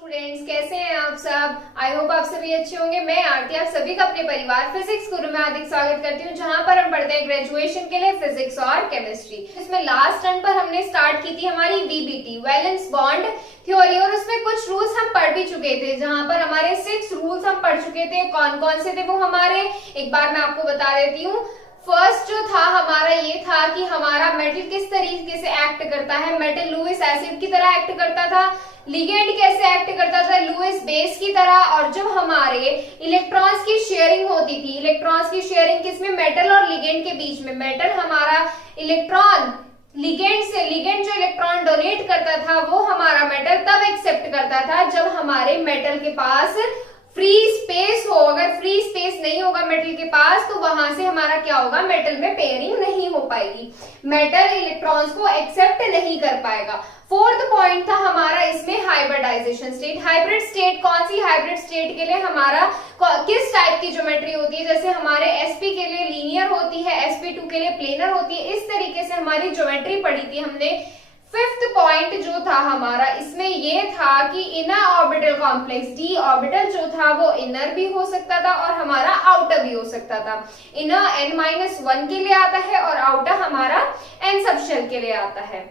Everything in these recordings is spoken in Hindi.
स्टूडेंट्स, कैसे हैं आप सब। आई होप आप सभी अच्छे होंगे। मैं आरती आप सभी का अपने परिवार फिजिक्स गुरु में हार्दिक स्वागत करती हूँ, जहां पर हम पढ़ते हैं ग्रेजुएशन के लिए फिजिक्स और केमिस्ट्री। इसमें लास्ट टर्म पर हमने स्टार्ट की थी हमारी वीबीटी वैलेंस बॉन्ड थ्योरी, और उसमें कुछ रूल्स हम पढ़ भी चुके थे, जहां पर हमारे 6 रूल्स हम पढ़ चुके थे। कौन कौन से थे वो हमारे, एक बार मैं आपको बता देती हूँ। फर्स्ट जो था हमारा ये था कि हमारा मेटल किस तरीके से एक्ट करता है। मेटल लुईस एसिड की तरह एक्ट करता था। लिगेंड कैसे एक्ट करता था, लुईस बेस की तरह। और जब हमारे इलेक्ट्रॉन्स की शेयरिंग होती थी, इलेक्ट्रॉन्स की शेयरिंग किसमें, मेटल और लिगेंड के बीच में। मेटल हमारा इलेक्ट्रॉन लिगेंड जो इलेक्ट्रॉन डोनेट करता था वो हमारा मेटल तब एक्सेप्ट करता था जब हमारे मेटल के पास फ्री स्पेस हो। अगर फ्री स्पेस नहीं होगा मेटल के पास तो वहां से हमारा क्या होगा, मेटल में पेयरिंग नहीं हो पाएगी, मेटल इलेक्ट्रॉन्स को एक्सेप्ट नहीं कर पाएगा। फोर्थ पॉइंट था हमारा इसमें हाइब्रिडाइजेशन स्टेट। हाइब्रिड स्टेट कौन सी, हाइब्रिड स्टेट के लिए हमारा किस टाइप की ज्योमेट्री होती है। जैसे हमारे sp के लिए लीनियर होती है, sp2 के लिए प्लेनर होती है। इस तरीके से हमारी ज्योमेट्री पढ़ी थी हमने। फिफ्थ पॉइंट जो था हमारा इसमें ये था कि inner orbital complex, D orbital जो था वो इनर भी हो सकता था और हमारा आउटर भी हो सकता था। इनर n-1 के लिए आता है और आउटर हमारा n सबशेल के लिए आता है।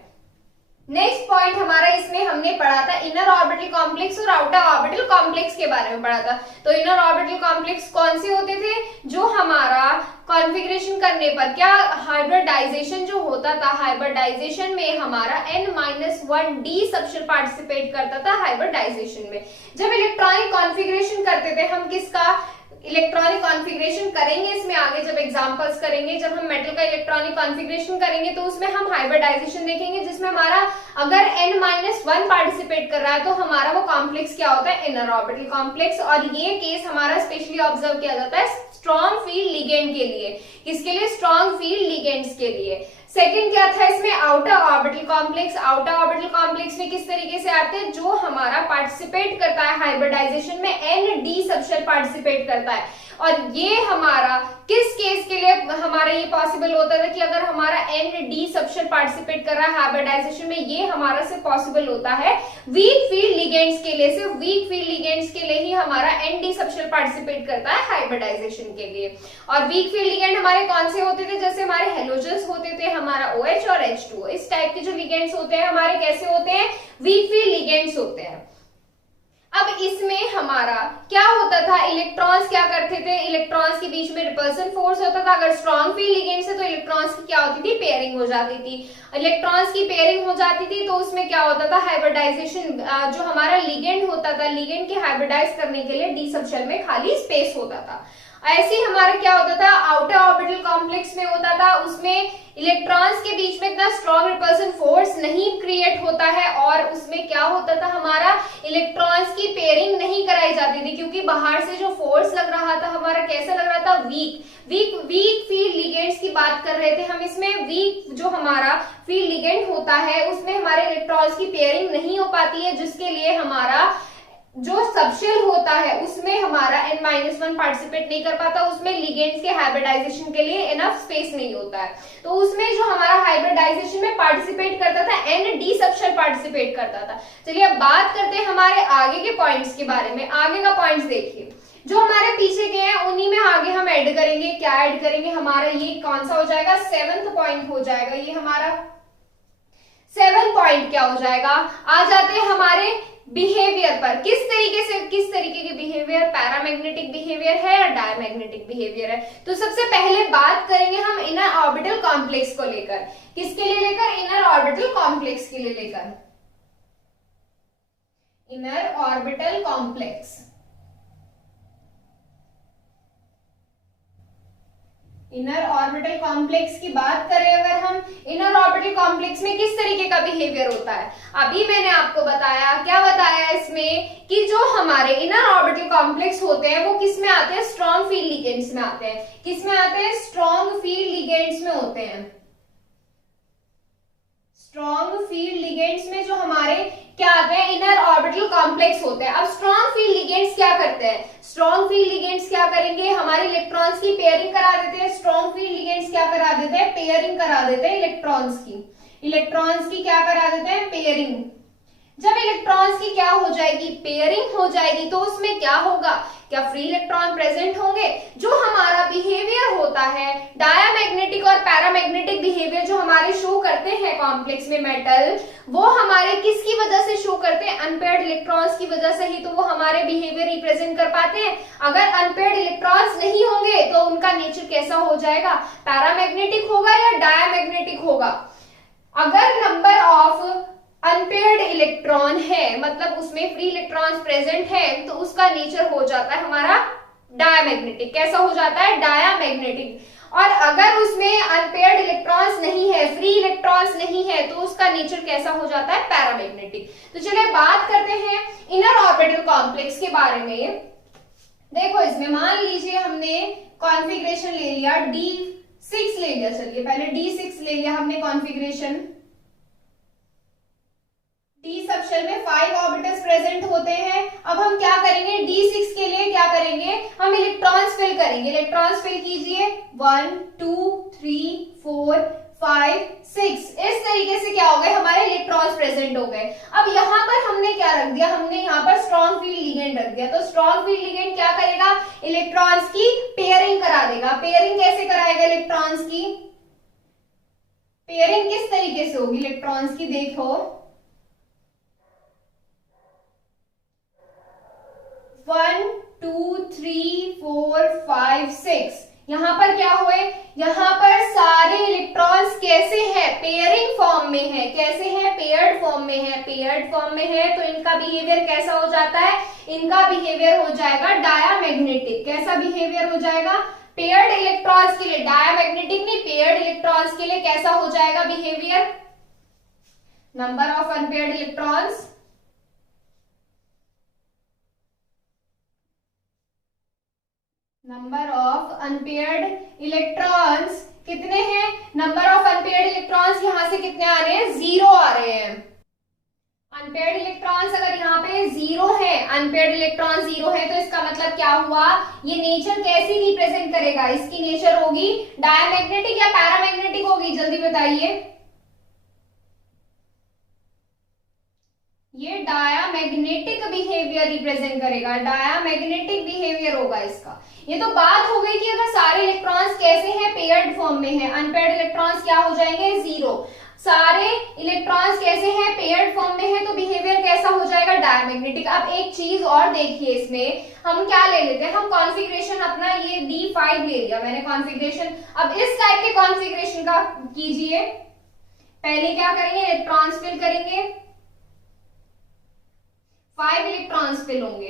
नेक्स्ट पॉइंट हमारा इसमें हमने पढ़ा था इनर ऑर्बिटल कॉम्प्लेक्स और आउटर ऑर्बिटल कॉम्प्लेक्स के बारे में पढ़ा था। तो इनर ऑर्बिटल कॉम्प्लेक्स कौन से होते थे, जो हमारा कॉन्फ़िगरेशन करने पर क्या हाइब्रिडाइजेशन जो होता था, हाइब्रिडाइजेशन में हमारा n-1 डी सबशेल पार्टिसिपेट करता था हाइब्रिडाइजेशन में। जब इलेक्ट्रॉनिक कॉन्फ़िगरेशन करते थे हम किसका, इलेक्ट्रॉनिक कॉन्फ़िगरेशन करेंगे इसमें आगे जब एग्जांपल्स करेंगे, जब हम मेटल का इलेक्ट्रॉनिक कॉन्फ़िगरेशन करेंगे तो उसमें हम हाइब्रिडाइजेशन देखेंगे, जिसमें हमारा अगर n-1 पार्टिसिपेट कर रहा है तो हमारा वो कॉम्प्लेक्स क्या होता है, इनर ऑर्बिटल कॉम्प्लेक्स। और ये केस हमारा स्पेशली ऑब्जर्व किया जाता है स्ट्रॉन्ग फील्ड लिगेंड के लिए। किसके लिए, स्ट्रॉन्ग फील्ड लिगेंड्स के लिए। सेकंड क्या था इसमें, outer orbital complex. Outer orbital complex में किस तरीके से आते हैं, जो हमारा पार्टिसिपेट करता है हाइब्रिडाइजेशन में n-d सबशेल पार्टिसिपेट करता है। और ये हमारा किस केस के लिए हमारा ये पॉसिबल होता था कि अगर हमारा n-d सबशेल पार्टिसिपेट कर रहा है हाइब्रिडाइजेशन में, ये हमारा से पॉसिबल होता है वीक फील्ड लिगेंड्स के लिए। सिर्फ वीक फील्ड लिगेंड्स के लिए ही हमारा n-d सबशेल पार्टिसिपेट करता है हाइब्रिडाइजेशन के लिए। और वीक फील्ड लिगेंड हमारे कौन से होते थे, जैसे हमारे हेलोजन्स होते थे, हमारा OH और H2। इस टाइप के जो लिगेंड्स होते हैं हमारे कैसे होते हैं, वीक फील्ड लिगेंड्स होते हैं। अब इसमें हमारा क्या होता था, इलेक्ट्रॉन्स क्या करते थे, इलेक्ट्रॉन्स के बीच में रिपल्सन फोर्स होता था। अगर स्ट्रॉन्ग फील्ड लिगेंड्स है तो इलेक्ट्रॉन्स की क्या होती थी, पेयरिंग हो जाती थी। इलेक्ट्रॉन्स की पेयरिंग हो जाती थी तो उसमें क्या होता था, हाइब्रिडाइजेशन, जो हमारा लिगेंड होता था, लिगेंड के हाइब्रिडाइज करने के लिए डी सबशेल में खाली स्पेस होता था। ऐसे ही हमारा क्या होता था, आउटर ऑर्बिटल कॉम्प्लेक्स में होता था, उसमें इलेक्ट्रॉन्स के बीच में इतना स्ट्रॉन्ग रिपल्सन फोर्स नहीं क्रिएट होता है और उसमें क्या होता था, हमारा इलेक्ट्रॉन्स की पेयरिंग नहीं कराई जाती थी, क्योंकि बाहर से जो फोर्स लग रहा था हमारा कैसा लग रहा था, वीक फील्ड लिगेंड्स की बात कर रहे थे हम। इसमें वीक जो हमारा फील्ड लिगेंड होता है उसमें हमारे इलेक्ट्रॉन्स की पेयरिंग नहीं हो पाती है, जिसके लिए हमारा जो सबशेल होता है उसमें हमारा n-1 पार्टिसिपेट नहीं कर पाता, उसमें लिगेंड्स के हाइब्रिडाइजेशन के लिए इनफ स्पेस नहीं होता है। तो उसमें जो हमारा हाइब्रिडाइजेशन में पार्टिसिपेट करता था n-d सबशेल पार्टिसिपेट करता था। चलिए अब बात करते हैं हमारे आगे के पॉइंट्स के बारे में। आगे का पॉइंट्स देखिए, जो हमारे पीछे के हैं उन्हीं में आगे हम ऐड करेंगे। क्या ऐड करेंगे, हमारा ये कौन सा हो जाएगा, 7th पॉइंट हो जाएगा। ये हमारा 7th पॉइंट क्या हो जाएगा, आ जाते हैं हमारे बिहेवियर पर। किस तरीके के बिहेवियर, पैरामैग्नेटिक बिहेवियर है या डायमैग्नेटिक बिहेवियर है। तो सबसे पहले बात करेंगे हम इनर ऑर्बिटल कॉम्प्लेक्स को लेकर। किसके लिए लेकर, इनर ऑर्बिटल कॉम्प्लेक्स के लिए लेकर। Inner orbital complex, inner orbital complex की बात करें अगर हम, इनर ऑर्बिटल कॉम्प्लेक्स में किस तरीके का बिहेवियर होता है, अभी मैंने आपको बताया। क्या बताया इसमें कि जो हमारे इनर ऑर्बिटल कॉम्प्लेक्स होते हैं वो किस में आते हैं, स्ट्रॉन्ग फील्ड लिगेंड्स में आते हैं। किस में आते हैं, स्ट्रॉन्ग फील्ड लिगेंड्स में होते हैं। स्ट्रॉन्ग फील्ड लिगेंड्स में जो हमारे क्या आते हैं, इनर ऑर्बिटल कॉम्प्लेक्स होते हैं। अब स्ट्रॉन्ग फील्ड लिगेंड्स क्या करते हैं, स्ट्रॉन्ग फील्ड लिगेंड्स क्या करेंगे, हमारे इलेक्ट्रॉन्स की पेयरिंग करा देते हैं। स्ट्रॉन्ग फील्ड लिगेंड्स क्या करा देते हैं, पेयरिंग करा देते हैं इलेक्ट्रॉन्स की। इलेक्ट्रॉन्स की क्या करा देते हैं, पेयरिंग। जब इलेक्ट्रॉन्स की क्या हो जाएगी, पेयरिंग हो जाएगी, तो उसमें क्या होगा, क्या फ्री इलेक्ट्रॉन प्रेजेंट होंगे। जो हमारा बिहेवियर होता है डायामैग्नेटिक और पैरामैग्नेटिक बिहेवियर जो हमारे शो करते हैं कॉम्प्लेक्स में मेटल, वो हमारे किसकी वजह से शो करते हैं, अनपेयर्ड इलेक्ट्रॉन्स की वजह से ही तो वो हमारे बिहेवियर रिप्रेजेंट कर पाते हैं। अगर अनपेयर्ड इलेक्ट्रॉन्स नहीं होंगे तो उनका नेचर कैसा हो जाएगा, पैरामैग्नेटिक होगा या डायामैग्नेटिक होगा। अगर नंबर ऑफ अनपेयर्ड इलेक्ट्रॉन है मतलब उसमें फ्री इलेक्ट्रॉन्स प्रेजेंट है तो उसका नेचर हो जाता है हमारा डायामैग्नेटिक। कैसा हो जाता है, डायामैग्नेटिक। और अगर उसमें अनपेयर्ड इलेक्ट्रॉन्स नहीं है, फ्री इलेक्ट्रॉन्स नहीं है, तो उसका नेचर कैसा हो जाता है, पैरामैग्नेटिक। तो चलिए बात करते हैं इनर ऑर्बिटल कॉम्प्लेक्स के बारे में। देखो इसमें मान लीजिए हमने कॉन्फ़िगरेशन ले लिया D6 ले लिया, चलिए पहले D6 ले लिया हमने कॉन्फ़िगरेशन। डी सबशेल में 5 ऑर्बिटल्स प्रेजेंट होते हैं। अब हम क्या करेंगे, D6 के लिए क्या करेंगे, हम इलेक्ट्रॉन्स फिल करेंगे। इलेक्ट्रॉन्स फिल कीजिए 1 2 3 4 5 6, इस तरीके से क्या हो गए, हमारे इलेक्ट्रॉन्स प्रेजेंट हो गए। अब यहाँ पर हमने क्या रख दिया, हमने यहाँ पर स्ट्रॉन्ग फील्ड लिगेंड रख दिया। तो स्ट्रॉन्ग फील्ड लिगेंड क्या करेगा, इलेक्ट्रॉन्स की पेयरिंग करा देगा। पेयरिंग कैसे कराएगा, इलेक्ट्रॉन्स की पेयरिंग किस तरीके से होगी इलेक्ट्रॉन्स की, देखो 1 2 3 4 5 6, यहां पर क्या हुए, यहां पर सारे इलेक्ट्रॉन्स कैसे हैं, पेयरिंग फॉर्म में है। कैसे हैं, पेयर्ड फॉर्म में है। पेयर्ड फॉर्म में है तो इनका बिहेवियर कैसा हो जाता है, इनका बिहेवियर हो जाएगा डायामैग्नेटिक। कैसा बिहेवियर हो जाएगा, पेयर्ड इलेक्ट्रॉन्स के लिए, डायामैग्नेटिक नहीं, पेयर्ड इलेक्ट्रॉन्स के लिए कैसा हो जाएगा behaviour, number of unpaired electrons number of unpaired electrons कितने हैं, नंबर ऑफ अनपेयर्ड इलेक्ट्रॉन्स यहां से कितने आ रहे हैं, 0 आ रहे हैं। अनपेयर्ड इलेक्ट्रॉन्स अगर यहाँ पे 0 है, अनपेयर्ड इलेक्ट्रॉन 0 है, तो इसका मतलब क्या हुआ, ये नेचर कैसी रिप्रेजेंट करेगा, इसकी नेचर होगी डायामैग्नेटिक या पैरामैग्नेटिक होगी, जल्दी बताइए। ये डायामैग्नेटिक बिहेवियर रिप्रेजेंट करेगा, डायामैग्नेटिक बिहेवियर होगा इसका। ये तो बात हो गई कि अगर सारे इलेक्ट्रॉन्स कैसे हैं, पेयर्ड फॉर्म में है, अनपेयर्ड इलेक्ट्रॉन्स क्या हो जाएंगे, 0। सारे इलेक्ट्रॉन्स कैसे हैं, पेयर्ड फॉर्म में है, तो बिहेवियर कैसा हो जाएगा, डायमैग्नेटिक। अब एक चीज और देखिए, इसमें हम क्या ले लेते हैं, हम कॉन्फ़िगरेशन अपना ये D5 ले लिया मैंने कॉन्फ़िगरेशन। अब इस टाइप के कॉन्फ़िगरेशन का कीजिए। पहले क्या करेंगे, इलेक्ट्रॉन्स फिल करेंगे, 5 इलेक्ट्रॉन्स फिल होंगे,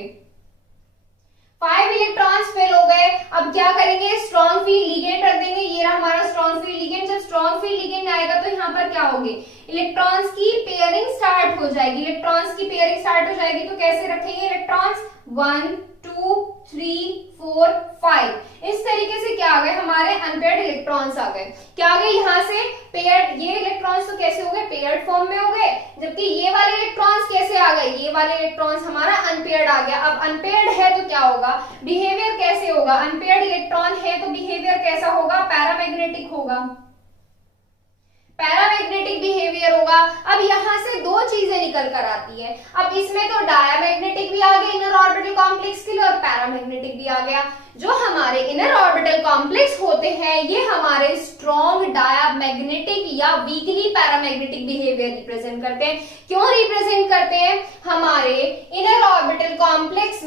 5 इलेक्ट्रॉन्स फिल हो गए। अब क्या करेंगे, स्ट्रॉन्ग फील्ड लिगेंड रख देंगे। ये रहा हमारा स्ट्रॉन्ग फील्ड लिगेंड। जब स्ट्रॉन्ग फील्ड लिगेंड आएगा तो यहाँ पर क्या होगी, इलेक्ट्रॉन्स की पेयरिंग स्टार्ट हो जाएगी। इलेक्ट्रॉन्स की पेयरिंग स्टार्ट हो जाएगी तो कैसे रखेंगे इलेक्ट्रॉन्स, 1 2 3 4 5, इस तरीके से क्या आ गए, हमारे अनपेयर्ड इलेक्ट्रॉन्स आ गए। क्या आ गए, यहाँ से पेयर्ड, ये इलेक्ट्रॉन्स तो कैसे हो गए, पेयर्ड फॉर्म में हो गए, जबकि ये वाले इलेक्ट्रॉन्स कैसे आ गए, ये वाले इलेक्ट्रॉन्स हमारा अनपेयर्ड आ गया। अब अनपेयर्ड है तो क्या होगा, बिहेवियर कैसे होगा, अनपेयर्ड इलेक्ट्रॉन है तो बिहेवियर कैसा होगा, पैरामैग्नेटिक होगा, पैरामैग्नेटिक बिहेवियर होगा। अब यहां से दो चीजें निकल कर आती है। अब इसमें तो डायामैग्नेटिक भी आ गया इनर ऑर्बिटल कॉम्प्लेक्स के लिए और पैरामैग्नेटिक भी आ गया। जो हमारे इनर ऑर्बिटल कॉम्प्लेक्स होते हैं ये हमारे स्ट्रॉन्ग डायामैग्नेटिक या वीकली पैरामैग्नेटिक बिहेवियर रिप्रेजेंट करते हैं। क्यों रिप्रेजेंट करते हैं, हमारे इनर ऑर्बिटल कॉम्प्लेक्स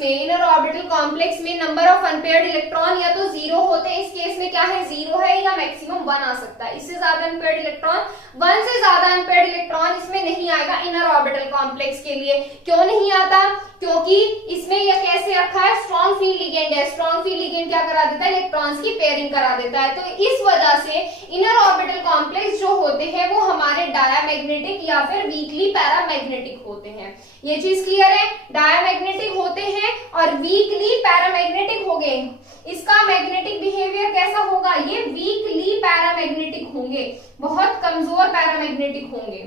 में नंबर ऑफ अनपेयर्ड इलेक्ट्रॉन या तो 0 होते हैं, इस केस में क्या है 0 है, या मैक्सिमम 1 आ सकता है। इससे ज्यादा अनपेयर्ड इलेक्ट्रॉन, 1 से ज्यादा अनपेयर्ड इलेक्ट्रॉन इसमें नहीं आएगा इनर ऑर्बिटल कॉम्प्लेक्स के लिए। क्यों नहीं आता, क्योंकि इसमें यह कैसे रखा है, स्ट्रॉन्ग फील्ड लिगेंड है। स्ट्रॉन्ग फील्ड लिगेंड क्या करा देता है, इलेक्ट्रॉन्स की पेयरिंग करा देता है। तो इस वजह से इनर ऑर्बिटल कॉम्प्लेक्स जो होते हैं वो हमारे डायामैग्नेटिक या फिर वीकली पैरामैग्नेटिक होते हैं। ये चीज क्लियर है, डायामैग्नेटिक होते हैं और वीकली पैरामैग्नेटिक हो गए। इसका मैग्नेटिक बिहेवियर कैसा होगा, ये वीकली पैरामैग्नेटिक होंगे, बहुत कमजोर पैरामैग्नेटिक होंगे।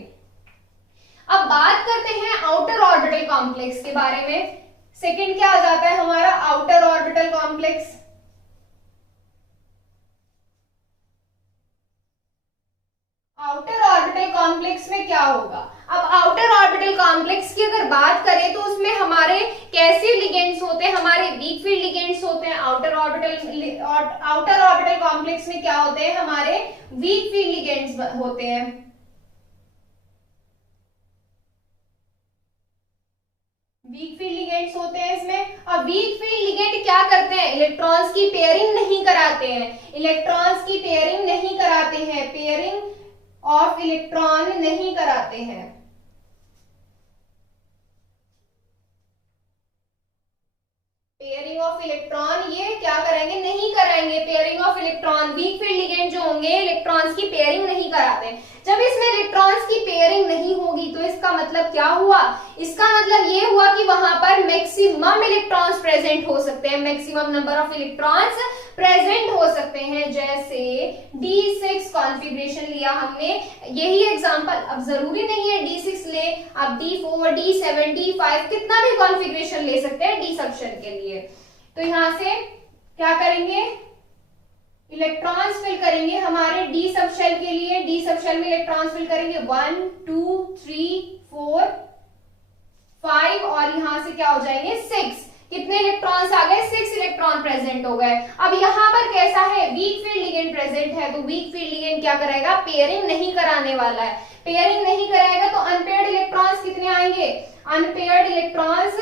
अब बात करते हैं आउटर ऑर्बिटल कॉम्प्लेक्स के बारे में। सेकंड क्या आ जाता है हमारा, outer orbital complex. Outer orbital complex में क्या होगा, अब आउटर ऑर्बिटल कॉम्प्लेक्स की अगर बात करें तो उसमें हमारे कैसे लिगेंड्स होते हैं, हमारे वीक फील्ड लिगेंड्स होते हैं। आउटर ऑर्बिटल कॉम्प्लेक्स में क्या होते हैं, हमारे वीक फील्ड लिगेंड्स होते हैं। वीक फील्ड लिगेंड्स होते हैं इसमें। अब वीक फील्ड लिगेंड क्या करते हैं, इलेक्ट्रॉन्स की पेयरिंग नहीं कराते हैं, इलेक्ट्रॉन्स की पेयरिंग नहीं कराते हैं, पेयरिंग ऑफ इलेक्ट्रॉन नहीं कराते हैं। पेयरिंग ऑफ इलेक्ट्रॉन ये क्या करेंगे, नहीं कराएंगे pairing of electron. Weak field ligand जो होंगे इलेक्ट्रॉन्स की पेयरिंग नहीं कराते। जब इसमें इलेक्ट्रॉन्स की पेयरिंग नहीं होगी तो इसका मतलब क्या हुआ, इसका मतलब ये हुआ कि वहां पर मैक्सिमम इलेक्ट्रॉन्स प्रेजेंट हो सकते हैं, maximum number of electrons present हो सकते हैं। जैसे D6 कॉन्फ़िगरेशन लिया हमने, यही एग्जांपल, अब जरूरी नहीं है D6 ले, आप D4, D7, D5 कितना भी कॉन्फ़िगरेशन ले सकते हैं डी सबशेल के लिए। तो यहां से क्या करेंगे, इलेक्ट्रॉन्स फिल करेंगे हमारे डी सबशेल के लिए। डी सबशेल में इलेक्ट्रॉन्स फिल करेंगे 1 2 3 4 5 और यहां से क्या हो जाएंगे 6। कितने इलेक्ट्रॉन्स आ गए, 6 इलेक्ट्रॉन प्रेजेंट हो गए। अब यहाँ पर कैसा है, वीक फील्ड लिगेंड प्रेजेंट है, तो वीक फील्ड लिगेंड क्या कराएगा, पेयरिंग नहीं कराने वाला है। पेयरिंग नहीं कराएगा तो अनपेयर्ड इलेक्ट्रॉन्स कितने आएंगे, अनपेयर्ड इलेक्ट्रॉन्स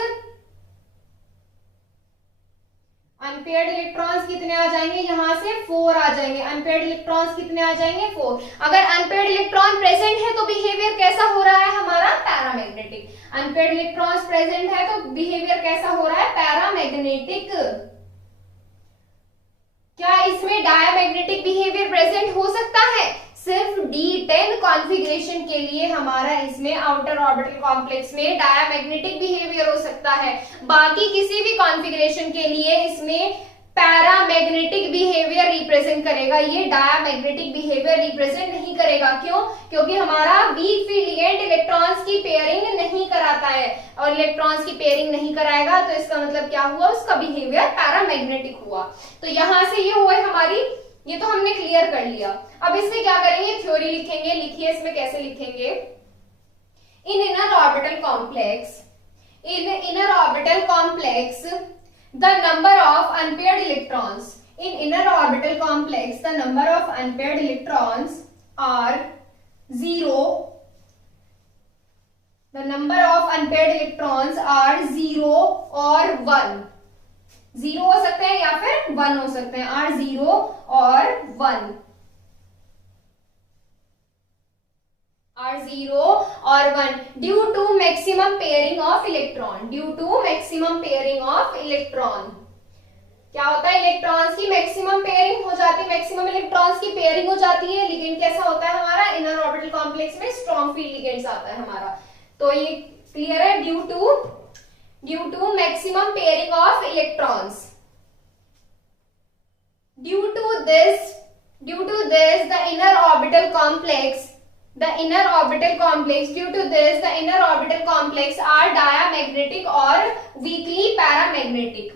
कितने आ जाएंगे, यहां से 4 आ जाएंगे। अनपेयर्ड इलेक्ट्रॉन्स कितने आ जाएंगे, 4। अगर अनपेयर्ड इलेक्ट्रॉन प्रेजेंट है तो बिहेवियर कैसा हो रहा है हमारा, पैरामैग्नेटिक। अनपेयर्ड इलेक्ट्रॉन्स प्रेजेंट है तो बिहेवियर कैसा हो रहा है, पैरामैग्नेटिक। क्या इसमें डायामैग्नेटिक बिहेवियर प्रेजेंट हो सकता है, सिर्फ D10 कॉन्फ़िगरेशन के लिए हमारा इसमें आउटर ऑर्बिटल कॉम्प्लेक्स में डायामैग्नेटिक बिहेवियर हो सकता है। बाकी किसी भी कॉन्फ़िगरेशन के लिए इसमें पैरामैग्नेटिक बिहेवियर रिप्रेजेंट करेगा, ये डायामैग्नेटिक बिहेवियर रिप्रेजेंट नहीं करेगा। क्यों, क्योंकि हमारा वीक फील्ड लिगेंड इलेक्ट्रॉन्स की पेयरिंग नहीं कराता है, और इलेक्ट्रॉन्स की पेयरिंग नहीं कराएगा तो इसका मतलब क्या हुआ, उसका बिहेवियर पैरामैग्नेटिक हुआ। तो यहां से ये हुआ हमारी, ये तो हमने क्लियर कर लिया। अब इसमें क्या करेंगे, थ्योरी लिखेंगे। लिखिए इसमें कैसे लिखेंगे, in inner orbital complex the number of unpaired electrons, in inner orbital complex the number of unpaired electrons are 0, the number of unpaired electrons are 0 और 1। 0 हो सकते हैं या फिर 1 हो सकते हैं, आर 0 और 1, आर 0 और 1 due to maximum pairing of electron, due to maximum pairing of electron. क्या होता है, इलेक्ट्रॉन्स की मैक्सिमम पेयरिंग हो जाती है, मैक्सिमम इलेक्ट्रॉन्स की पेयरिंग हो जाती है। लिगेंड कैसा होता है हमारा, इनर ऑर्बिटल कॉम्प्लेक्स में स्ट्रॉन्ग फील्ड लिगेंड्स आता है हमारा। तो ये क्लियर है, due to maximum pairing of electrons. Due to this, the inner orbital complex, due to this, the inner orbital complex are diamagnetic or weakly paramagnetic,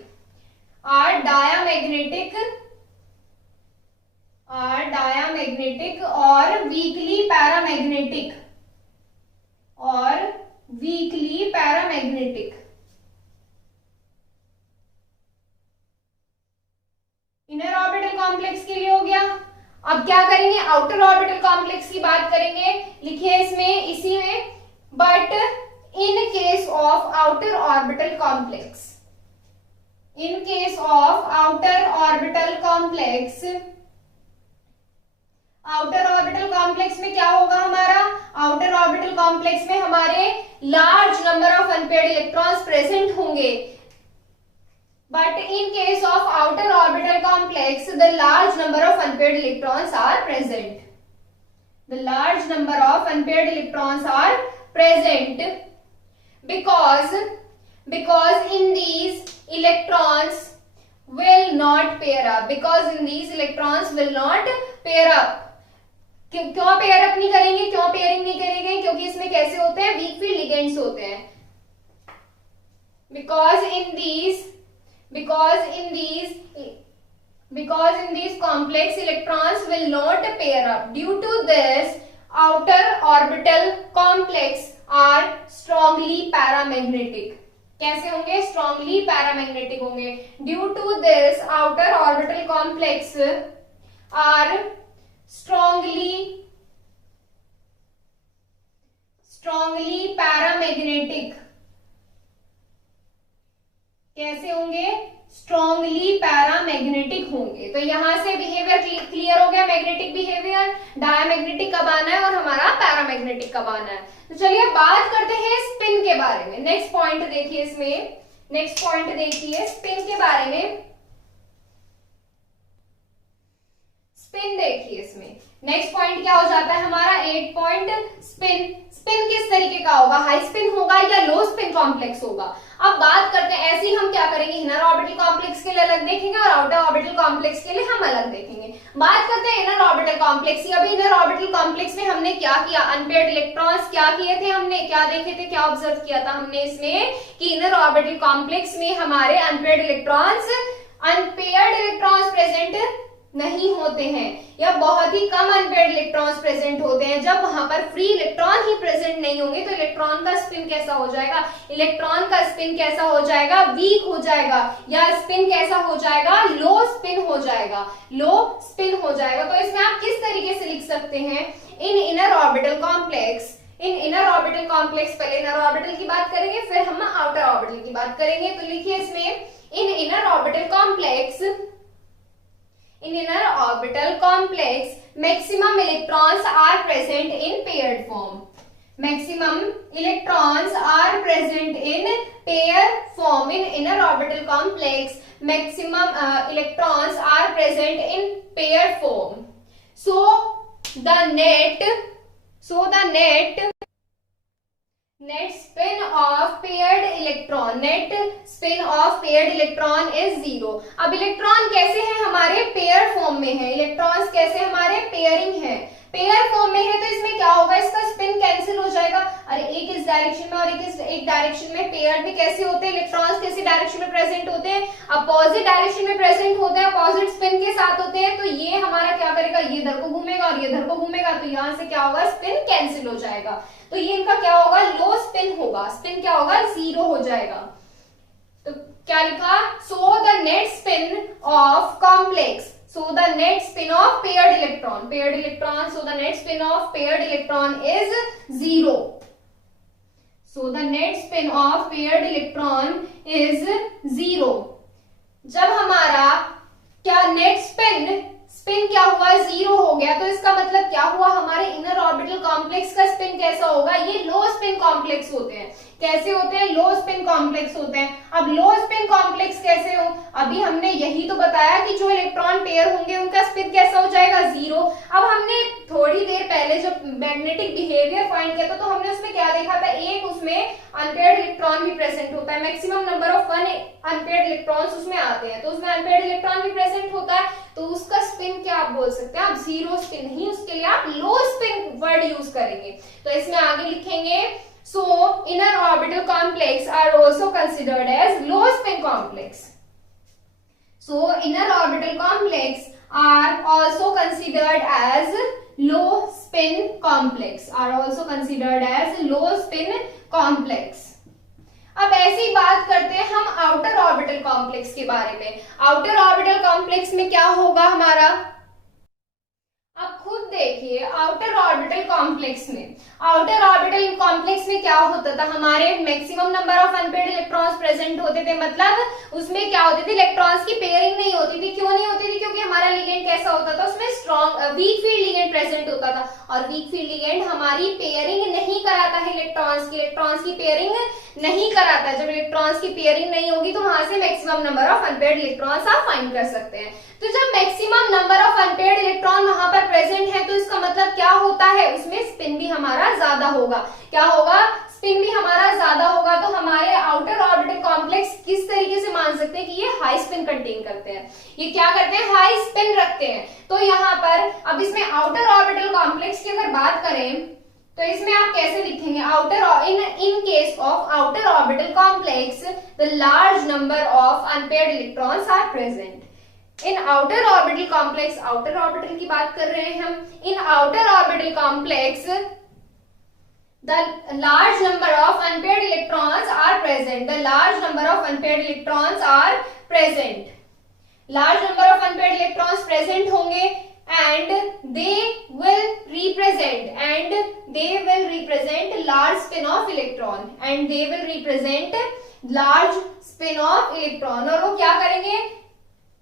are diamagnetic or weakly paramagnetic, inner orbital complex के लिए हो गया। अब क्या करेंगे, आउटर ऑर्बिटल कॉम्प्लेक्स की बात करेंगे। लिखिए इसमें, इसी में, but in case of outer orbital complex, in case of outer orbital complex, outer orbital complex में क्या होगा हमारा, आउटर ऑर्बिटल कॉम्प्लेक्स में हमारे large number of unpaired electrons present होंगे। But in case of outer orbital complex, the large number of unpaired electrons are present. The large number of unpaired electrons are present because in these electrons will not pair up. Because in these electrons will not pair up. क्यों पेयर अप नहीं करेंगे, क्यों पेयरिंग नहीं करेंगे, क्योंकि इसमें कैसे होते हैं, वीक फील्ड लिगेंड्स होते हैं। Because in these complex electrons will not pair up. Due to this, outer orbital complex are strongly paramagnetic. कैसे होंगे? स्ट्रॉन्गली पैरामैग्नेटिक होंगे। Due to this outer orbital complex are strongly paramagnetic. कैसे होंगे? स्ट्रॉन्गली पैरामैग्नेटिक होंगे। तो यहां से बिहेवियर क्लियर हो गया, मैग्नेटिक बिहेवियर। डायमैग्नेटिक कब आना है और हमारा पैरामैग्नेटिक कब आना है। तो चलिए बात करते हैं स्पिन के बारे में। नेक्स्ट पॉइंट देखिए इसमें, नेक्स्ट पॉइंट देखिए स्पिन के बारे में। स्पिन देखिए इसमें नेक्स्ट पॉइंट क्या हो जाता है हमारा 8 पॉइंट स्पिन। स्पिन किस तरीके का होगा? हाई स्पिन होगा या लो स्पिन कॉम्प्लेक्स होगा? अब बात करते हैं, ऐसे ही हम क्या करेंगे, इनर ऑर्बिटल कॉम्प्लेक्स के लिए अलग देखेंगे और आउटर ऑर्बिटल कॉम्प्लेक्स के लिए हम अलग देखेंगे। बात करते हैं इनर ऑर्बिटल कॉम्प्लेक्स की। अभी इनर ऑर्बिटल कॉम्प्लेक्स में हमने क्या किया? अनपेयर्ड इलेक्ट्रॉन्स क्या किए थे हमने, क्या देखे थे, क्या ऑब्जर्व किया था हमने इसमें कि इनर ऑर्बिटल कॉम्प्लेक्स में हमारे अनपेयर्ड इलेक्ट्रॉन्स प्रेजेंट नहीं होते हैं या बहुत ही कम अनपेयर्ड इलेक्ट्रॉन्स प्रेजेंट होते हैं। जब वहां पर फ्री इलेक्ट्रॉन ही प्रेजेंट नहीं होंगे तो इलेक्ट्रॉन का स्पिन कैसा हो जाएगा? इलेक्ट्रॉन का स्पिन कैसा हो जाएगा? वीक हो जाएगा, या स्पिन कैसा हो जाएगा? लो स्पिन हो जाएगा, लो स्पिन हो जाएगा। तो इसमें आप किस तरीके से लिख सकते हैं? इन इनर ऑर्बिटल कॉम्प्लेक्स, इन इनर ऑर्बिटल कॉम्प्लेक्स, पहले इनर ऑर्बिटल की बात करेंगे फिर हम आउटर ऑर्बिटल की बात करेंगे। तो लिखिए इसमें इन inner orbital complex, in inner orbital complex maximum electrons are present in paired form. Maximum electrons are present in pair form. In inner orbital complex maximum electrons are present in pair form. So the net net spin of paired electron, net spin of paired electron is 0. अब इलेक्ट्रॉन कैसे हैं हमारे? पेयर फॉर्म में है। इलेक्ट्रॉन्स कैसे हमारे? पेयरिंग है, पेयर फॉर्म में है। तो इसमें क्या होगा? इसका स्पिन कैंसिल हो जाएगा। अरे एक इस डायरेक्शन में और एक डायरेक्शन में पेयर में कैसे होते हैं इलेक्ट्रॉन्स? कैसी डायरेक्शन में प्रेजेंट होते हैं? अपोजिट डायरेक्शन में प्रेजेंट होते हैं, अपोजिट स्पिन के साथ होते हैं। तो ये हमारा क्या करेगा? ये इधर को घूमेगा और ये इधर को घूमेगा, तो यहाँ से क्या होगा? स्पिन कैंसिल हो जाएगा। तो ये इनका क्या होगा? लो स्पिन होगा। स्पिन क्या होगा? 0 हो जाएगा। तो क्या लिखा? So the net spin off complex, so the net spin of paired electron, so the net spin of paired electron is 0. So the net spin of paired electron is 0. जब हमारा क्या नेट स्पिन क्या हुआ? 0 हो गया। तो इसका मतलब क्या हुआ? हमारे इनर ऑर्बिटल कॉम्प्लेक्स का स्पिन कैसा होगा? ये लो स्पिन कॉम्प्लेक्स होते हैं। कैसे होते हैं? लो स्पिन कॉम्प्लेक्स होते हैं। अब लो स्पिन कॉम्प्लेक्स कैसे हो? अभी हमने यही तो बताया कि जो इलेक्ट्रॉन पेयर होंगे उनका स्पिन कैसा हो जाएगा? 0। अब हमने थोड़ी देर पहले जब मैग्नेटिक बिहेवियर फाइंड किया था तो हमने उसमें क्या देखा था? एक उसमें अनपेयर्ड इलेक्ट्रॉन भी प्रेजेंट होता है, maximum number of 1 unpaired electrons उसमें आते हैं। तो उसमें अनपेयर्ड इलेक्ट्रॉन भी प्रेजेंट होता है, तो उसका स्पिन क्या आप बोल सकते हैं? आप 0 स्पिन नहीं, उसके लिए आप लो स्पिन वर्ड यूज करेंगे। तो इसमें आगे लिखेंगे so inner orbital complex are also considered as low spin complex. So inner orbital complex are also considered as low spin complex, are also considered as low spin complex. अब ऐसी बात करते हैं हम आउटर ऑर्बिटल कॉम्प्लेक्स के बारे में। आउटर ऑर्बिटल कॉम्प्लेक्स में क्या होगा हमारा? अब खुद देखिए आउटर ऑर्बिटल कॉम्प्लेक्स में, आउटर ऑर्बिटल कॉम्प्लेक्स में क्या होता था? हमारे maximum number of unpaired electrons present होते थे। मतलब उसमें क्या होती थी? इलेक्ट्रॉन्स की पेयरिंग नहीं होती थी। क्यों नहीं होती थी? क्योंकि हमारा लिगेंड कैसा होता था? उसमें strong weak field ligand present होता था, और वीक फील्ड लिगेंड हमारी पेयरिंग नहीं कराता है इलेक्ट्रॉन्स की पेयरिंग नहीं कराता। जब इलेक्ट्रॉन्स की पेयरिंग नहीं होगी तो वहां से maximum number of unpaired electrons आप फाइंड कर सकते हैं। तो जब maximum number of unpaired electron वहां पर प्रेजेंट है तो इसका मतलब क्या होता है? उसमें स्पिन भी हमारा ज्यादा होगा। क्या होगा? स्पिन भी हमारा ज्यादा होगा। तो हमारे आउटर ऑर्बिटल कॉम्प्लेक्स किस तरीके से मान सकते हैं कि ये हाई स्पिन कंटेन करते हैं? ये क्या करते हैं? हाई स्पिन रखते हैं। तो यहाँ पर अब इसमें आउटर ऑर्बिटल कॉम्प्लेक्स की अगर बात करें तो इसमें आप कैसे लिखेंगे? Outer in case of outer orbital complex the large number of unpaired electrons are present. In outer orbital complex, outer orbital की बात कर रहे हैं हम, in outer orbital complex the large number of unpaired electrons are present. The large number of unpaired electrons are present. Large number of unpaired electrons present होंगे and they will represent large spin of electron and they will represent large spin of electron. और वो क्या करेंगे,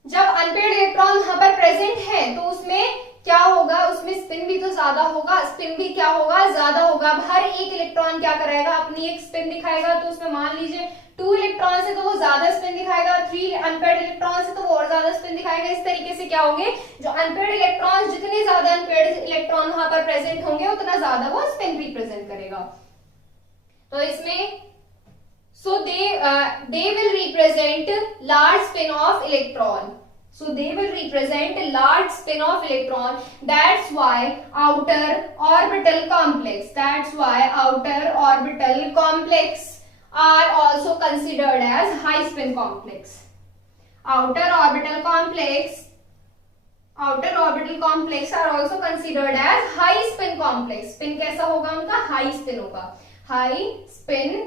जब अनपेयर्ड इलेक्ट्रॉन वहां पर प्रेजेंट है तो उसमें क्या होगा, उसमें स्पिन भी तो ज्यादा होगा, स्पिन भी क्या होगा, ज्यादा होगा. अब हर एक इलेक्ट्रॉन क्या करेगा, अपनी एक स्पिन दिखाएगा. तो उसमें मान लीजिए 2 इलेक्ट्रॉन से तो वो ज्यादा स्पिन दिखाएगा, 3 अनपेयर्ड इलेक्ट्रॉन से तो वो और ज्यादा स्पिन दिखाएगा. इस तरीके से क्या होंगे, जो अनपेयर्ड इलेक्ट्रॉन, जितने ज्यादा अनपेयर्ड इलेक्ट्रॉन वहां पर प्रेजेंट होंगे उतना ज्यादा वो स्पिन रिप्रेजेंट करेगा. तो इसमें so they will represent large spin of electron. So they will represent large spin of electron. That's why outer orbital complex are also considered as high spin complex. Outer orbital complex are also considered as high spin complex. Spin कैसा होगा उनका, high spin होगा. High spin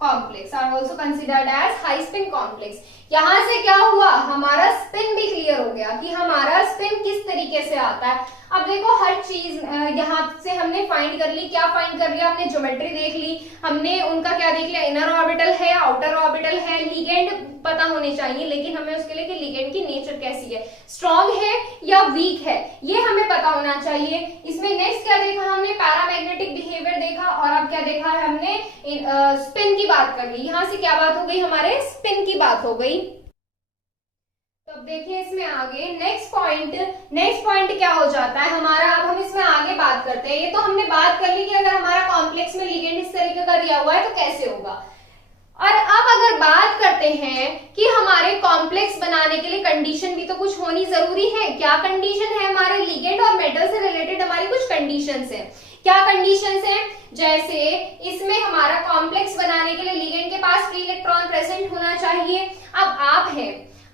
complex are also considered as high spin complex. यहां से क्या हुआ, हमारा स्पिन भी क्लियर हो गया कि हमारा स्पिन किस तरीके से आता है. अब देखो हर चीज यहां से हमने फाइंड कर ली. क्या फाइंड कर लिया हमने, ज्योमेट्री देख ली हमने, उनका क्या देख लिया, इनर ऑर्बिटल है या आउटर ऑर्बिटल है. लिगेंड पता होने चाहिए, लेकिन हमें उसके लिए कि लिगेंड की नेचर कैसी है, स्ट्रॉन्ग है या वीक है, ये हमें पता होना चाहिए. इसमें नेक्स्ट क्या देखा हमने, पैरामैग्नेटिक बिहेवियर देखा. और अब क्या देखा है हमने, स्पिन की बात कर ली. यहां से क्या बात हो गई, हमारे स्पिन की बात हो गई. तो अब देखिए इसमें आगे नेक्स्ट पॉइंट क्या हो जाता है हमारा. अब हम इसमें आगे बात करते हैं. ये तो हमने बात कर ली कि अगर हमारा कॉम्प्लेक्स में लिगेंड इस तरीके का दिया हुआ है तो कैसे होगा. और अब अगर बात करते हैं कि हमारे कॉम्प्लेक्स बनाने के लिए कंडीशन भी तो कुछ होनी जरूरी है. क्या कंडीशन है, हमारे लिगेंड और मेटल से रिलेटेड हमारी कुछ कंडीशंस है. क्या कंडीशंस है, जैसे इसमें हमारा कॉम्प्लेक्स बनाने के लिए लिगेंड के पास फ्री इलेक्ट्रॉन प्रेजेंट होना चाहिए. अब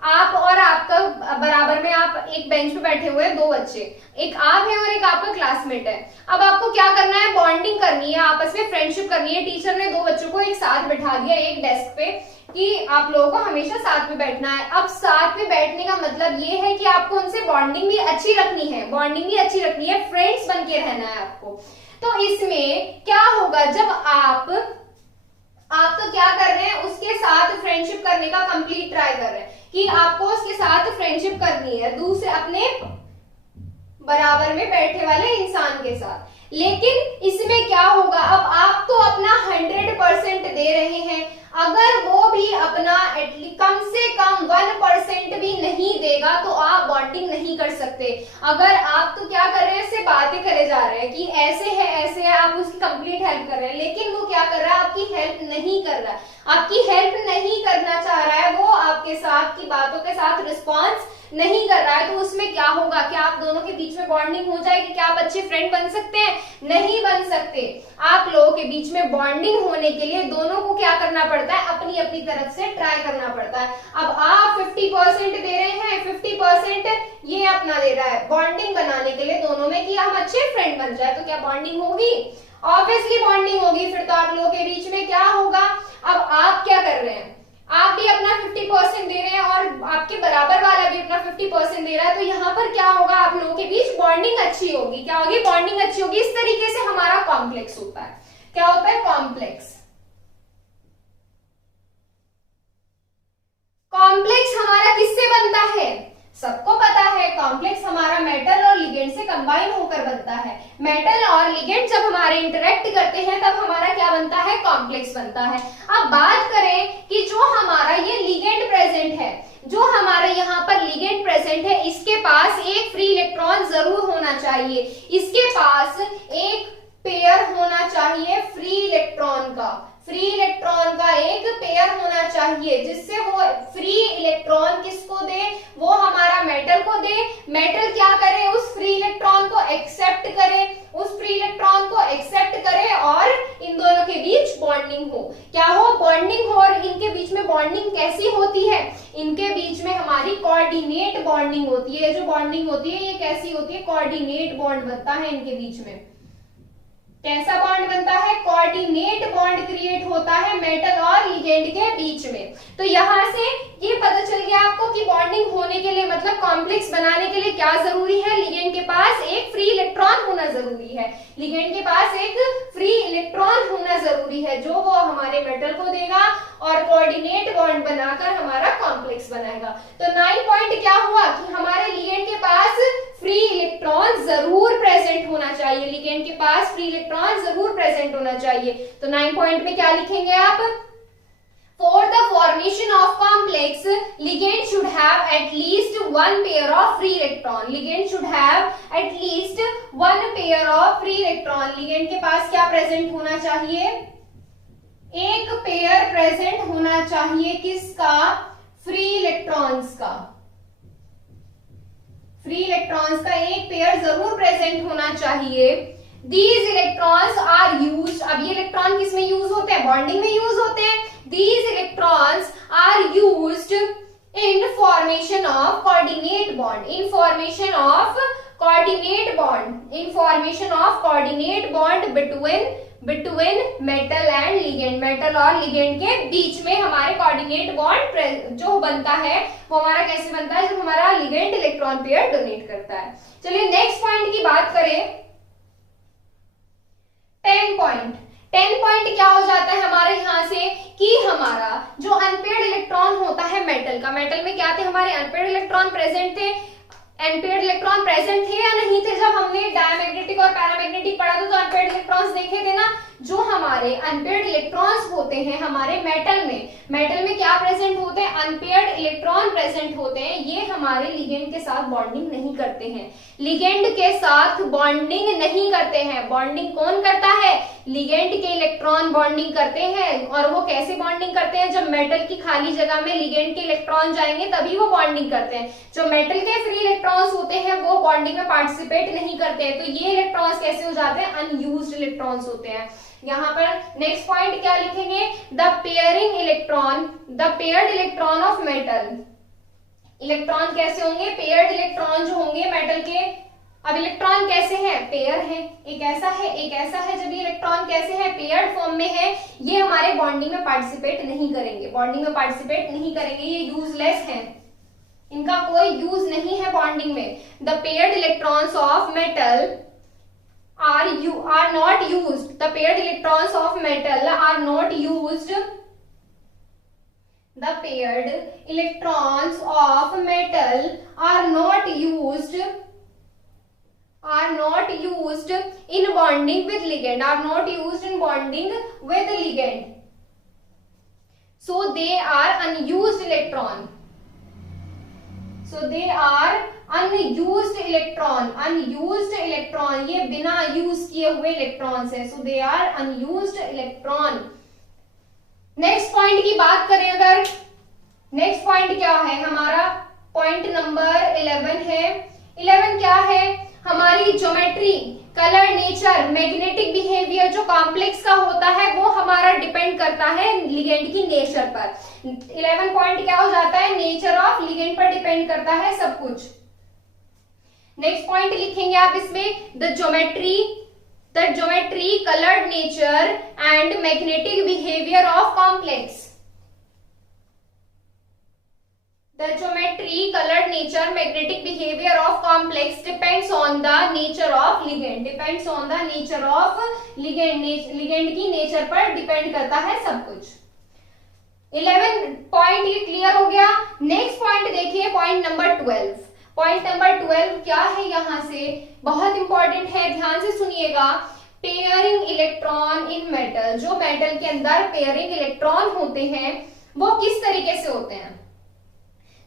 आप और आपका बराबर में आप एक बेंच पे बैठे हुए 2 बच्चे, एक आप है और एक आपका क्लासमेट है. अब आपको क्या करना है, बॉन्डिंग करनी है, आपस में फ्रेंडशिप करनी है. टीचर ने 2 बच्चों को एक साथ बिठा दिया एक डेस्क पे कि आप लोगों को हमेशा साथ में बैठना है. अब साथ में बैठने का मतलब ये है कि आपको उनसे बॉन्डिंग भी अच्छी रखनी है, फ्रेंड्स बन के रहना है आपको. तो इसमें क्या होगा, जब आप तो क्या कर रहे हैं, उसके साथ फ्रेंडशिप करने का कंप्लीट ट्राई कर रहे हैं कि आपको उसके साथ फ्रेंडशिप करनी है दूसरे अपने बराबर में बैठे वाले इंसान के साथ. लेकिन इसमें क्या होगा, अब आप तो अपना 100% दे रहे हैं, अगर वो भी अपना कम से कम 1% भी नहीं देगा तो आप बॉन्डिंग नहीं कर सकते. अगर आप तो क्या कर रहे हैं, इससे बातें करे जा रहे हैं कि ऐसे है, आप उसकी कंप्लीट हेल्प कर रहे हैं, लेकिन वो क्या कर रहा है, आपकी हेल्प नहीं कर रहा है, आपकी हेल्प नहीं करना चाह रहा है, वो आपके साथ की बातों के साथ रिस्पॉन्स नहीं कर रहा है. तो उसमें क्या होगा, क्या आप दोनों के बीच में बॉन्डिंग हो जाएगी, क्या आप अच्छे फ्रेंड बन सकते हैं, नहीं बन सकते. आप लोगों के बीच में बॉन्डिंग होने के लिए दोनों को क्या करना पड़ता है, अपनी अपनी तरफ से ट्राई करना पड़ता है. अब आप 50% दे रहे हैं, 50% ये अपना दे रहा है बॉन्डिंग बनाने के लिए दोनों में कि हम अच्छे फ्रेंड बन जाए. तो क्या बॉन्डिंग होगी, ऑब्वियसली बॉन्डिंग होगी. फिर तो आप लोगों के बीच में क्या होगा, अब आप क्या कर रहे हैं, आप भी अपना 50% दे रहे हैं और आपके बराबर वाला भी अपना 50% दे रहा है. तो यहाँ पर क्या होगा, आप लोगों के बीच बॉन्डिंग अच्छी होगी. क्या होगी, बॉन्डिंग अच्छी होगी. इस तरीके से हमारा कॉम्प्लेक्स होता है. क्या होता है, कॉम्प्लेक्स. कॉम्प्लेक्स हमारा किससे बनता है, सबको पता है. कॉम्प्लेक्स हमारा मेटल और लिगेंड से कंबाइन होकर बनता है. मेटल और लिगेंड जब हमारे इंटरेक्ट करते हैं तब हमारा क्या बनता है, कॉम्प्लेक्स बनता है. अब बात करें कि जो हमारा ये लिगेंड प्रेजेंट है, जो हमारे यहाँ पर लिगेंड प्रेजेंट है, इसके पास एक फ्री इलेक्ट्रॉन जरूर होना चाहिए. इसके पास एक पेयर होना चाहिए फ्री इलेक्ट्रॉन का एक पेयर होना चाहिए, जिससे वो फ्री इलेक्ट्रॉन किसको दे, वो हमारा मेटल को दे. मेटल क्या करे, उस फ्री इलेक्ट्रॉन को एक्सेप्ट करे और इन दोनों के बीच बॉन्डिंग बॉन्डिंग हो। क्या हो? बॉन्डिंग हो। और इनके बीच में बॉन्डिंग कैसी होती है? इनके बीच में हमारी कोऑर्डिनेट बॉन्डिंग होती है। जो बॉन्डिंग होती है ये कैसी होती है? कोऑर्डिनेट बॉन्ड बनता है इनके बीच में। कैसा बॉन्ड बनता है? कोऑर्डिनेट बॉन्ड क्रिएट होता है मेटल और लिगेंड के बीच में। तो यहां से ये पता चल गया आपको कि बॉन्डिंग होने के लिए मतलब कॉम्प्लेक्स बनाने के लिए क्या जरूरी है? लिगेंड के पास एक फ्री इलेक्ट्रॉन होना जरूरी है। लिगेंड के पास एक फ्री इलेक्ट्रॉन होना जरूरी है जो वो हमारे मेटल को देगा और कोऑर्डिनेट बॉन्ड बनाकर हमारा कॉम्प्लेक्स बनाएगा। तो 9 पॉइंट क्या हुआ कि हमारे लिगेंड के पास फ्री इलेक्ट्रॉन जरूर प्रेजेंट होना चाहिए। लिगेंड के पास फ्री इलेक्ट्रॉन जरूर प्रेजेंट होना चाहिए। तो 9 पॉइंट में क्या लिखेंगे आप? For the formation of complex, ligand should have at least one pair of free electron. Ligand should have at least one pair of free electron. Ligand के पास क्या प्रेजेंट होना चाहिए? एक पेयर प्रेजेंट होना चाहिए। किसका? फ्री इलेक्ट्रॉन्स का। फ्री इलेक्ट्रॉन्स का एक पेयर जरूर प्रेजेंट होना चाहिए। These electrons are used. अब ये इलेक्ट्रॉन किसमें यूज होते हैं? बॉन्डिंग में यूज होते हैं। These electrons are used in formation of coordinate bond. In formation of coordinate bond. In formation of coordinate bond between metal and ligand. metal और ligand के बीच में हमारे coordinate bond जो बनता है वो हमारा कैसे बनता है? जब हमारा ligand इलेक्ट्रॉन पेयर डोनेट करता है। चलिए नेक्स्ट पॉइंट की बात करें। 10 पॉइंट क्या हो जाता है हमारे यहां से कि हमारा जो अनपेयर्ड इलेक्ट्रॉन होता है मेटल का, मेटल में क्या थे? हमारे अनपेयर्ड इलेक्ट्रॉन प्रेजेंट थे। अनपेयर्ड इलेक्ट्रॉन प्रेजेंट थे या नहीं थे? जब हमने डायमैग्नेटिक और पैरामैग्नेटिक पढ़ा था तो अनपेयर्ड इलेक्ट्रॉन्स देखे थे ना। जो हमारे अनपेयर्ड इलेक्ट्रॉन्स होते हैं हमारे मेटल में क्या प्रेजेंट होते हैं? अनपेयर्ड इलेक्ट्रॉन प्रेजेंट होते हैं। ये हमारे लिगेंड के साथ बॉन्डिंग नहीं करते हैं। लिगेंड के साथ बॉन्डिंग नहीं करते हैं। बॉन्डिंग कौन करता है? लिगेंड के इलेक्ट्रॉन बॉन्डिंग करते हैं। और वो कैसे बॉन्डिंग करते हैं? जब मेटल की खाली जगह में लिगेंड के इलेक्ट्रॉन जाएंगे तभी वो बॉन्डिंग करते हैं। जो मेटल के फ्री इलेक्ट्रॉन्स होते हैं वो बॉन्डिंग में पार्टिसिपेट नहीं करते हैं। तो ये इलेक्ट्रॉन्स कैसे हो जाते हैं? अनयूज्ड इलेक्ट्रॉन्स होते हैं। यहाँ पर नेक्स्ट पॉइंट क्या लिखेंगे? The pairing electron, the paired electron of metal. Electron कैसे होंगे? पेयर्ड इलेक्ट्रॉन जो होंगे मेटल के। अब इलेक्ट्रॉन कैसे हैं? पेयर है। एक ऐसा है एक ऐसा है। जब ये इलेक्ट्रॉन कैसे है? पेयर्ड फॉर्म में है। ये हमारे बॉन्डिंग में पार्टिसिपेट नहीं करेंगे। बॉन्डिंग में पार्टिसिपेट नहीं करेंगे। ये यूजलेस है। इनका कोई यूज नहीं है बॉन्डिंग में। The paired electrons of metal are not used. The paired electrons of metal are not used. The paired electrons of metal are not used in bonding with ligand. Are not used in bonding with ligand. So they are unused electron. So they are unused electron. Unused electron ये बिना यूज किए हुए इलेक्ट्रॉन्स है। So they are unused electron. Next point की बात करें अगर, नेक्स्ट पॉइंट क्या है हमारा? पॉइंट नंबर 11 है। 11 क्या है? हमारी geometry, colour, nature, magnetic behaviour जो कॉम्प्लेक्स का होता है वो हमारा डिपेंड करता है लिगेंड की नेचर पर। 11 पॉइंट क्या हो जाता है? नेचर ऑफ लिगेंड पर डिपेंड करता है सब कुछ। नेक्स्ट पॉइंट लिखेंगे आप इसमें, the geometry, coloured nature and magnetic behaviour of complex. The geometry, colored nature, magnetic behavior of complex depends on the nature of ligand. Depends on the nature of ligand. Ligand की nature पर depend करता है सब कुछ। 11 पॉइंट ये क्लियर हो गया। नेक्स्ट पॉइंट देखिए, पॉइंट नंबर 12। पॉइंट नंबर 12 क्या है? यहाँ से बहुत इंपॉर्टेंट है, ध्यान से सुनिएगा। Pairing electron in metal. जो मेटल के अंदर पेयरिंग इलेक्ट्रॉन होते हैं वो किस तरीके से होते हैं?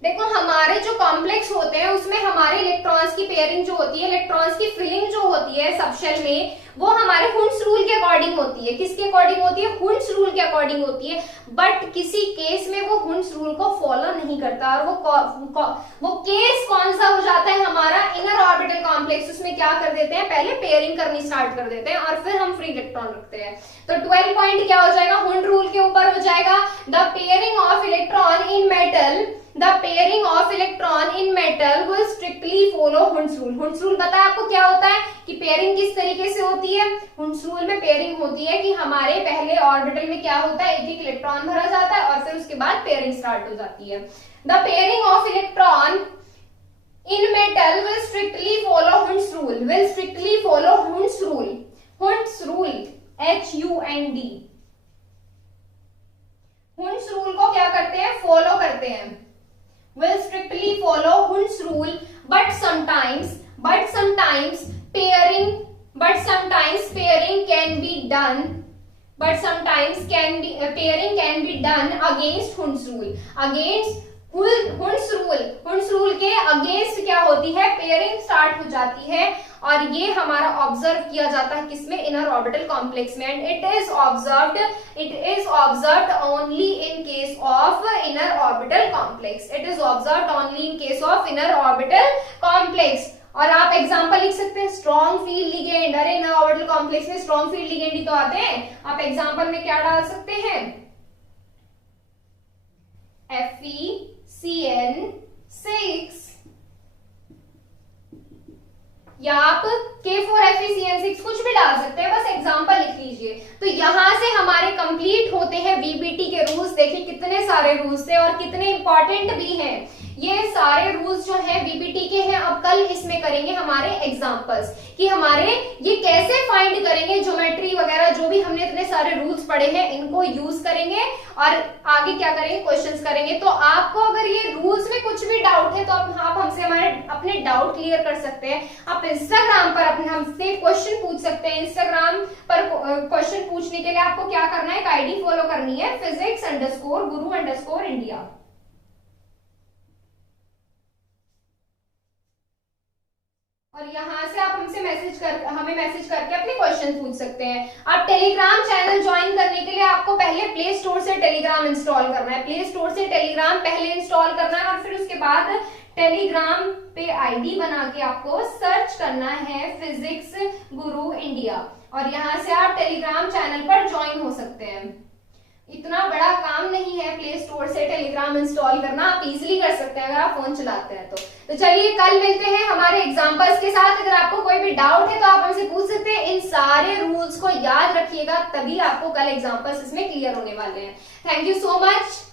देखो हमारे जो कॉम्प्लेक्स होते हैं उसमें हमारे इलेक्ट्रॉन्स की पेयरिंग जो होती है, इलेक्ट्रॉन्स की फिलिंग जो होती है सब शेल में, वो हमारे हुंड्स रूल के अकॉर्डिंग होती है। किसके अकॉर्डिंग होती है? हुंड्स रूल के अकॉर्डिंग होती है। बट किसी केस में वो हुंड्स रूल को फॉलो नहीं करता, और वो केस कौन सा हो जाता है? हमारा इनर ऑर्बिटल कॉम्प्लेक्स। उसमें क्या कर देते हैं? पहले पेयरिंग करनी स्टार्ट कर देते हैं और फिर हम फ्री इलेक्ट्रॉन रखते हैं। तो 12 पॉइंट क्या हो जाएगा? हुंड रूल के ऊपर हो जाएगा। The pairing of electron in metal, the pairing of electron in metal will strictly follow Hund's rule. Hund's rule पता है आपको क्या होता है कि पेयरिंग किस तरीके से होती है? हुंड्स रूल में पेयरिंग होती है कि हमारे पहले ऑर्बिटल में क्या होता है? एक एक इलेक्ट्रॉन भरा जाता है और फिर उसके बाद पेयरिंग स्टार्ट हो जाती है। The pairing of electron in metal will strictly follow Hund's rule, will strictly follow Hund's rule, Hund's rule, HUND। Hund's rule को क्या करते हैं? फॉलो करते हैं। will strictly follow Hund's rule, but sometimes pairing can be done, pairing can be done against Hund's rule, against Hund's rule के अगेंस्ट क्या होती है? पेयरिंग स्टार्ट हो जाती है, और ये हमारा ऑब्जर्व किया जाता है किसमें? इनर ऑर्बिटल कॉम्प्लेक्स में। And it is observed only in case of inner orbital complex. It is observed only in case of inner orbital complex. और आप एग्जांपल लिख सकते हैं, स्ट्रॉन्ग फील्ड लिगेंड। अरे इनर ऑर्बिटल कॉम्प्लेक्स में स्ट्रॉन्ग फील्ड लिगेंड ही तो आते हैं। आप एग्जांपल में क्या डाल सकते हैं? FeCN6, या आप K4FeCN6 कुछ भी डाल सकते हैं, बस एग्जांपल लिख लीजिए। तो यहां से हमारे कंप्लीट होते हैं वीबीटी के रूल्स। देखिए कितने सारे रूल्स थे और कितने इंपॉर्टेंट भी हैं। ये सारे रूल्स जो हैं वीबीटी के हैं। अब कल इसमें करेंगे हमारे एग्जांपल्स कि हमारे ये कैसे फाइंड करेंगे, ज्योमेट्री वगैरह जो भी हमने इतने सारे रूल्स पढ़े हैं इनको यूज करेंगे और आगे क्या करेंगे? क्वेश्चंस करेंगे। तो आपको अगर ये रूल्स में कुछ भी डाउट है तो आप हमसे अपने डाउट क्लियर कर सकते हैं। आप इंस्टाग्राम पर अपने हमसे क्वेश्चन पूछ सकते हैं। इंस्टाग्राम पर क्वेश्चन पूछने के लिए आपको क्या करना है? एक आईडी फॉलो करनी है, physics_guru_India। और यहाँ से आप हमें मैसेज करके अपने क्वेश्चन पूछ सकते हैं। आप टेलीग्राम चैनल ज्वाइन करने के लिए आपको पहले प्ले स्टोर से टेलीग्राम इंस्टॉल करना है। प्ले स्टोर से टेलीग्राम पहले इंस्टॉल करना है और फिर उसके बाद टेलीग्राम पे आईडी बना के आपको सर्च करना है फिजिक्स गुरु इंडिया, और यहाँ से आप टेलीग्राम चैनल पर ज्वाइन हो सकते हैं। इतना बड़ा काम नहीं है प्ले स्टोर से टेलीग्राम इंस्टॉल करना, आप इजीली कर सकते हैं अगर आप फोन चलाते हैं तो चलिए कल मिलते हैं हमारे एग्जांपल्स के साथ। अगर आपको कोई भी डाउट है तो आप हमसे पूछ सकते हैं। इन सारे रूल्स को याद रखिएगा, तभी आपको कल एग्जांपल्स इसमें क्लियर होने वाले हैं। Thank you so much.